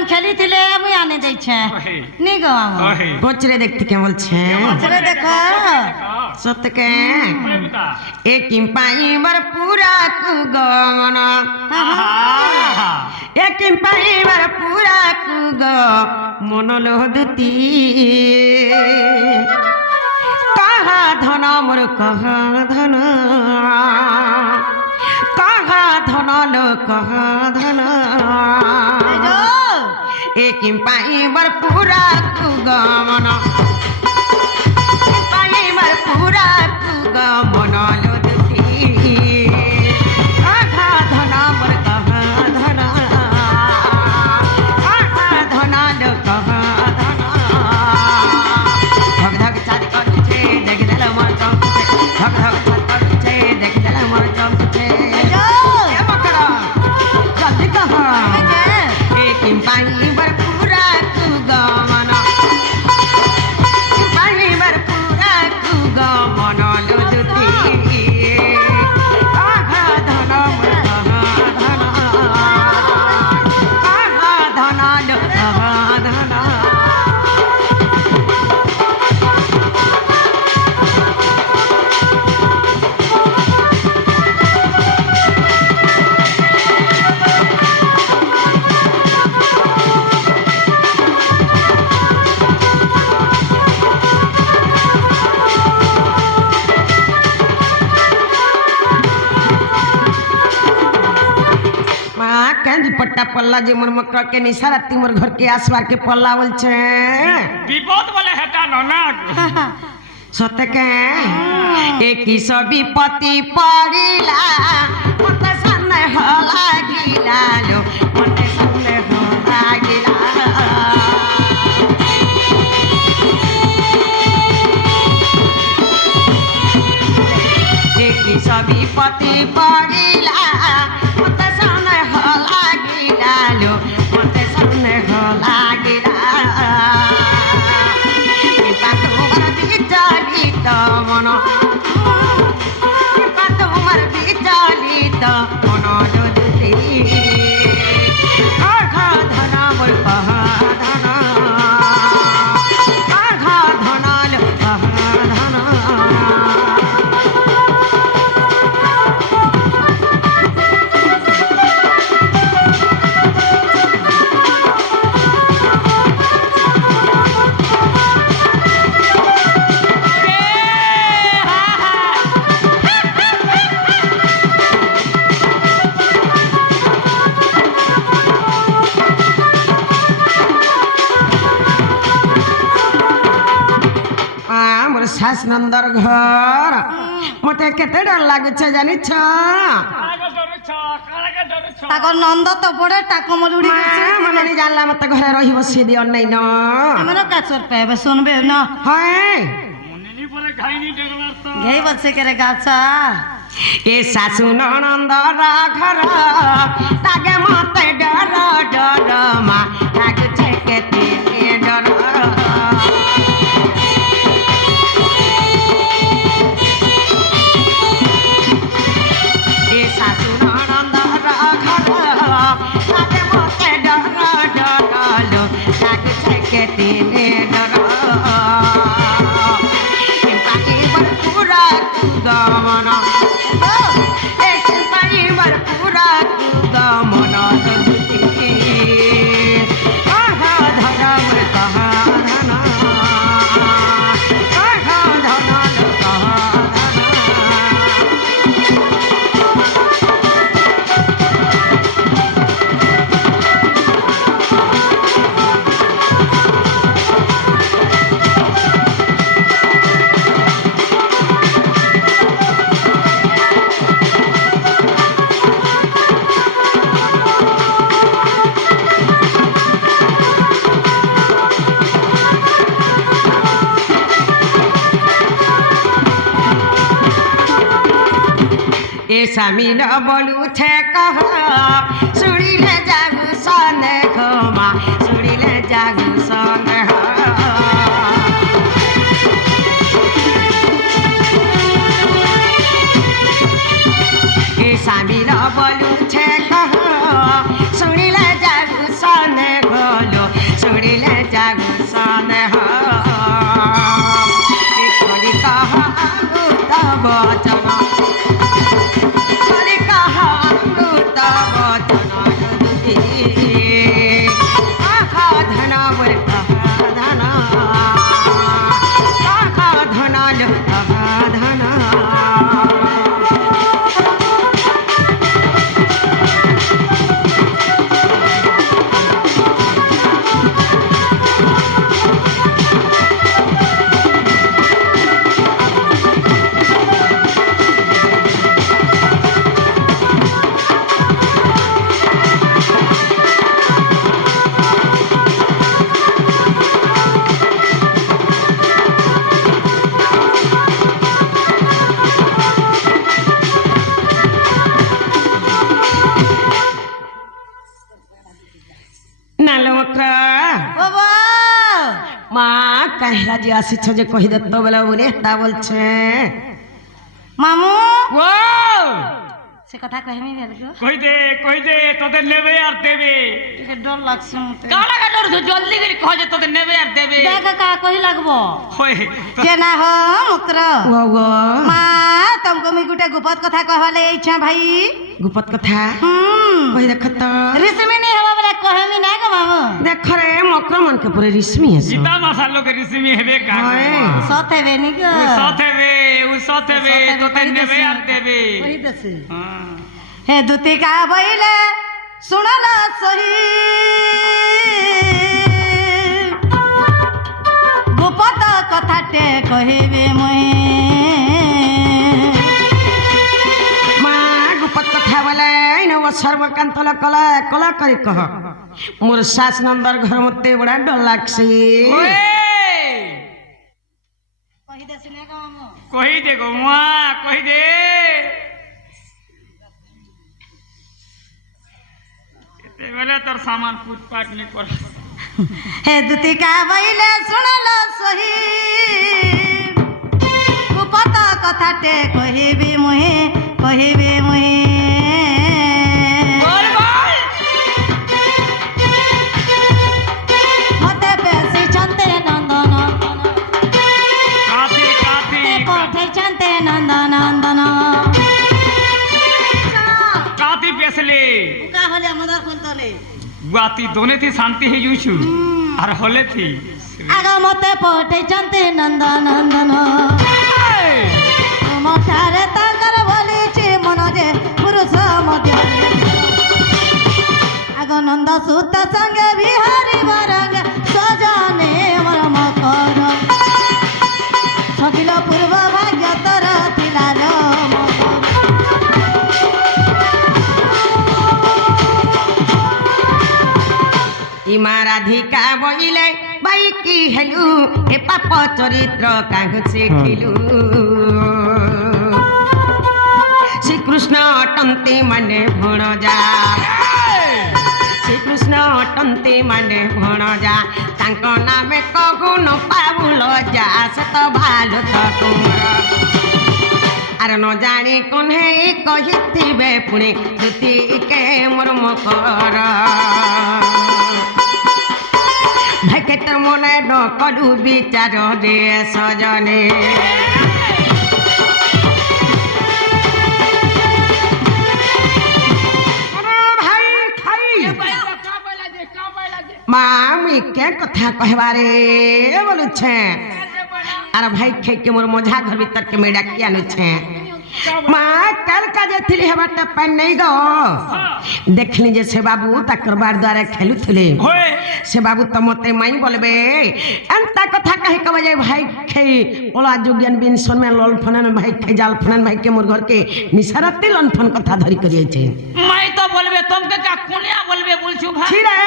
যেমন খেলিছিলে মুই আনে দেইছে নি গো আমার পচরে দেখতে কে বলছে পচরে দেখো সত্যকে এ কিম পাইবার পুরা কু গমন এ কিম পাইবার পুরা কু গ মনলো দুতি কাহা ধন মোর কাহা ধন কাহা ধন লো কাহা ধন এ কিম পাইবার পুরা কু গমন পাইবার পুরা কু গমন লো দুতি কাহা ধন মোর কাহা ধন কাহা ধন লো কাহা ধন ধক ধক চাঁদ করছে দেখে দিল মোর চমকছে ধক ধক চাঁদ করছে দেখে দিল মোর চমকছে এ মকড়া জলদি কহ এ কিম পাইবার পুরা কু গমন পাইবার পুরা কু গমন লো দুতি কাহা ধন মোর কাহা ধন কাহা ধন লো কাহা ধন पट्टा पल्ला जे मोर मक्का के निशा राती मोर घर के आसवार के पल्ला बोल छे विपद बोले हेटा ननक सत्य के एक ही सब विपत्ति पड़िला मते सामने हो लागिला लो मते सामने हो लागिला एक ही सब विपत्ति पड़िला मते सामने हो लागिला लो मते सामने हो लागिला বিচলিত মন তোমার বিচলিত মন যদি কাহা ধন মোর কাহা ধন কাহা ধন লো কাহা ধন শাস নন্দর ঘর মতে কেতে ডর লাগুছে জানিছ তাকর নন্দ তো পড়ে টাকো মোর উড়ি গেছে মানে জানলা মতে ঘরে রহিব সে দি অন্যায় ন আমারও কাছর পাবে শুনবে না হয় মনেনি পরে খাইনি ডেগলার তো ঘেই বলছে কেরে গাছা এ শাশু নন্দর ঘর তাগে মতে ডর ডর মা লাগুছে কেতে ডর স্বামী ন বলুছে কহ শুনিলে যাগু সন্দেহ মা শুনিলে যাগু সন্দেহ স্বামী ন বলুছে কহ শুনিলে যাগু সন্দেহ নালো মক্রা বাবা মা কাহিলা যে আসিছ যে কহিদে তো বেলা বলে তা বলছে মামু ও সে কথা কহিমি গেল কই দে তোদের নেবে আর দেবে ଟିକେ ডর লাগছে মতে কালা কাটর জলদি করে কহ যে তোদের নেবে আর দেবে দেখ কা কহি লাগবো হই যে না হো মুক্র ও গো মা तुमको मी गुटे गुपत कथा कहवाले इच्छा भाई গুপত কথা কই দেখ তো ऋषि नहीं हवा बोले कहमी ना गो मामू দেখ রে মক্র মনকে পুরে রিসমি আছে গীতা মাসাল লোকে ঋষি হেবে কা सत हेबे नी गो उ साथ हेबे তোদের নেবে আর দেবে कहि दसे হ্যাঁ हे दुती का बइले सुनल सही गुपत कथाटे कहिबे মই মা গুপত কথা বলে নব সর্বকান্তল কলা কলা করে কহ মোর শাস নন্দর ঘর মতে বড়া ডর লাগছে ওই कहि दसे ना गो मामू কই দে গো মা কই দে এতে বেলা তোর সামান ফুটপাট নি কর हे दुती का बइले सुनल सही गुपत कथाटे कहिबे মই বল বল मते बेसी चंते नंदन কাতি কাতি पठे चंते नंदन কাতি পেছলে उका हले मदर कोनतले গাতি দোনেতি শান্তি হয়ে যাইছু আর হলে থি आगा मते पठे चंते नंदन मठारे तांकर बोलीची मन जे पुरुष मध्य आगो नंद सुत संगे बिहारी बरंग सजने मोर मकर सकिल पूर्व भाग्य तर थिला लो ইমা রাধিকা বইলে বাই কি হেলু এ পাপ চরিত্র কাহু শিখিলু শ্রীকৃষ্ণ অটন্তি মানে ভণজা শ্রীকৃষ্ণ অটন্তি মানে ভণজা তাঙ্ক নামে কহু ন পাবুল যা সে তো ভালো তো কুমার আর ন জানি কোনে কহিথিবে পুଣି দুতি কে মোর মকর ভাইকে তোর মনে ন কলু বিচার রে সজনে ভাই খাই মা আমি কে কথা কহবারে বলুছে আর ভাই খেকে মোর মঝা ঘর ভিতর কে মেডা কি আনুছে মা কাল কাজে থিলি হেবাটা পান নাই গো দেখলি যে সে বাবু তাকর বার দ্বারে খেলুথিলে হয়ে সে বাবু তো মতে মাই বলবে এন্তা কথা কাহে কবে যাই ভাই খেই ওলা যোগ্যান বিন শর্মা লল ফনান ভাই খেই জাল ফনান ভাই কে মোর ঘর কে নিসারাতে লন ফন কথা ধরি করিয়েছে মাই তো বলবে তোমকে কা কোনিয়া বলবে বলছু ভাই ছিড়ে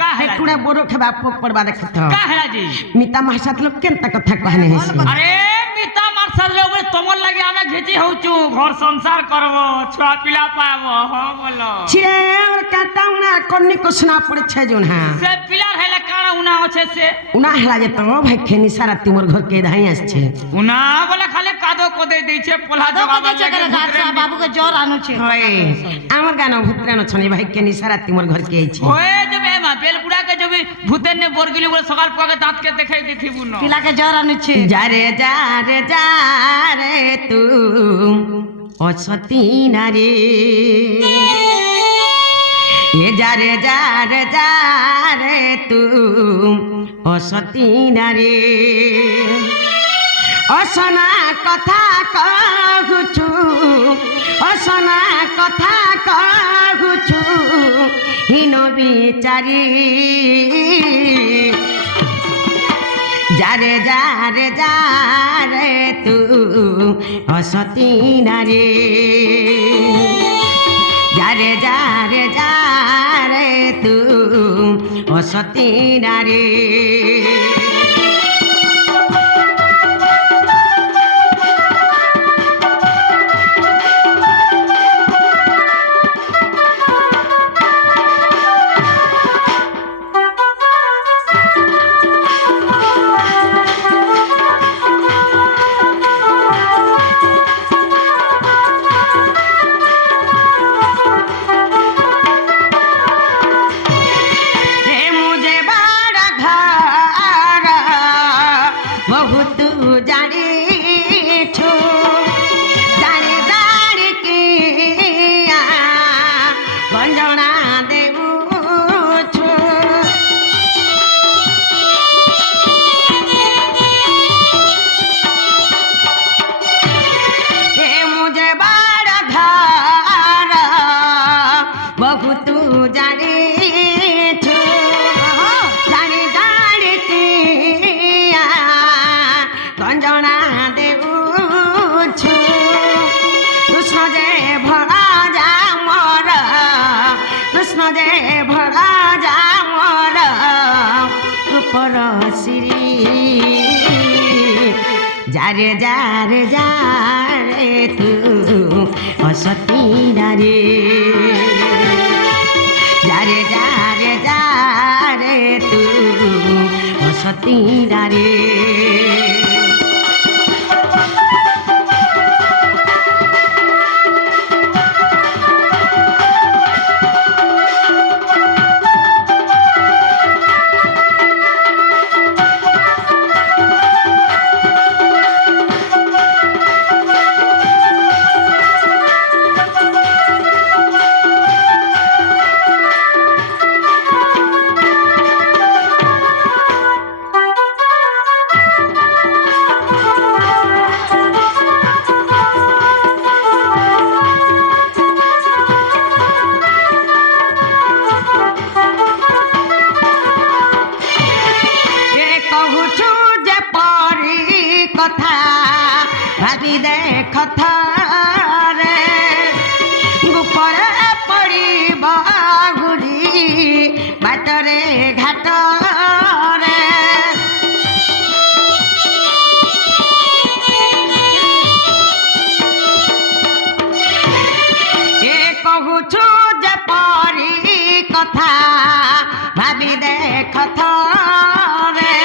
কা হেলা কুড়ে বড় খেবা পোক পড়বা দেখত কা হেলা জি মিতা মাসাত লোক কেনতা কথা কহনে হেসি আরে মিতা মারসাল লোবে তোমার লাগে আমরা ঘেচি হউচু ঘর সংসার করব ছুয়া পিলা পাব হ বলো ছিড়ে ওর কাটা উনা কন্নি কোসনা পড়ছে জুন হ্যাঁ সে পিলার হেলে কানা উনা আছে সে উনা হেলা যে তো ভাই খে নিসারাতি মোর ঘর কে ধাই আসছে উনা বলে খালি কাদো কদে দিছে পোলা तो জগাবার कदे লাগে चकर गाछा बाबू के जोर आनुछे হয় আমার গান ভূতরানো ছনি ভাই কে নিসারাতি মোর ঘর কে আইছে ওয়ে জবে মা বেলপুড়া কে জবে ভূতের নে বরগিলি বলে সকাল পাকে দাঁত কে দেখাই দিথিবু ন पिला के जोर आनुछे যা রে তু অসতি নারে এ যা রে তু অসতি নারে অসনা কথা কহুছু অসনা কথা কহুছু হীন বিচারি যারে তু অসতি নারে যারে তু অসতি নারে रे जा रे तू असती रे जा रे तू असती रे কথা ভাবি দেখ থরে গুপরে পড়িব ঘুরি বাটরে ঘাটরে এ কহুছু যে পরি কথা ভাবি দেখ থরে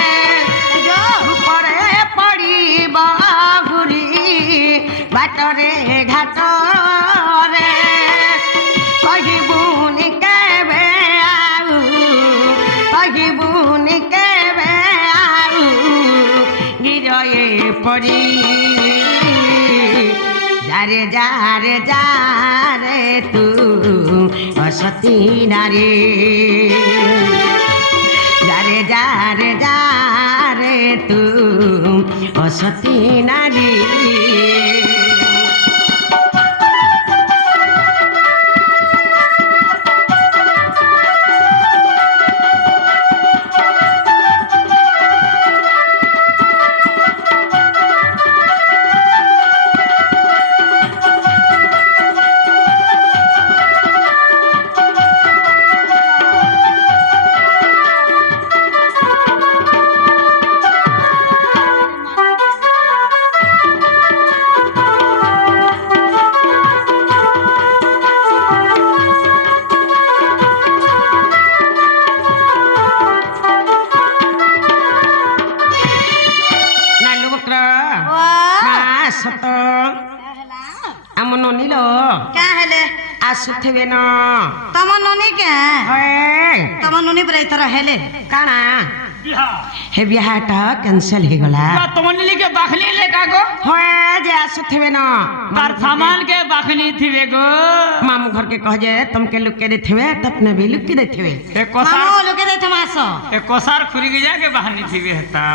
বাটরে ঘাটরে কহিবুনি কেবে আউ কহিবুনি কেবে আউ গিরয়ে পড়ি যারে যারে তু অসতী নারী যারে যারে তু অসতী নারী সত আম ননিল क्या हेले আসুথিবে ন तम ननी क्या হয় तम ननी पर इतर हेले কাଣା বিহা হে বিহাটা ক্যান্সেল হয়ে গলা তোমার লিগে বাখলি লেখা গো হয় যে আসুথিবে ন তার সামান के बाखनी थिवे गो मामू घर के कह जे तुमके लुके देथिवे तपने भी लुके देथिवे ए कोसार मामो लोके दे तमासो ए कोसार खुरी के जाके बाहनी थिवे हता